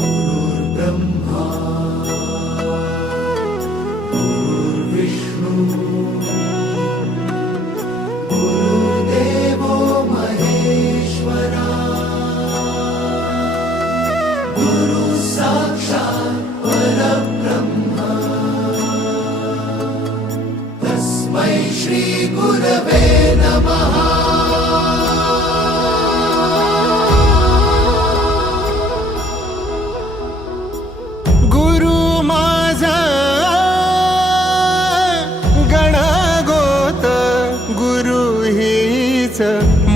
गुरुर्ब्रह्मा गुरुर्विष्णू गुरुर्देवो महेश्वरा गुरु साक्षात् परब्रह्मा तस्मै श्री गुरवे नमः।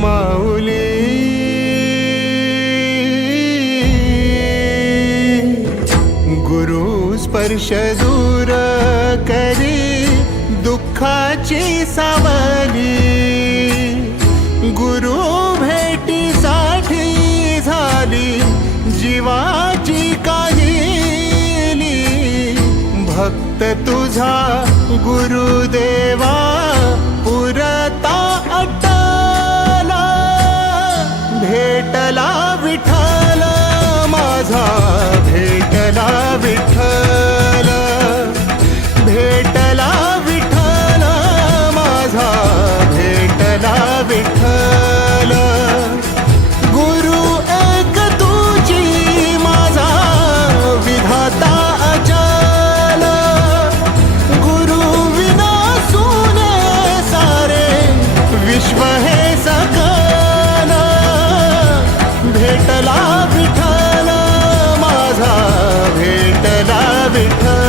माऊली गुरु स्पर्श दूर करी दुःखाची सावली, गुरु भेटीसाठी झाली जीवाची काहिली। भक्त तुझा गुरुदेवा पुरता अटला, भेटला विठ्ठल माझा, भेटला विठ्ठल, भेटला विठ्ठल माझा, भेटला विठ्ठल। गुरु एक तुझी माझा विधाता अचल, गुरु विना सुने सारे विश्व हे सकल। भेटला विठ्ठल माझा, भेटला विठ्ठल।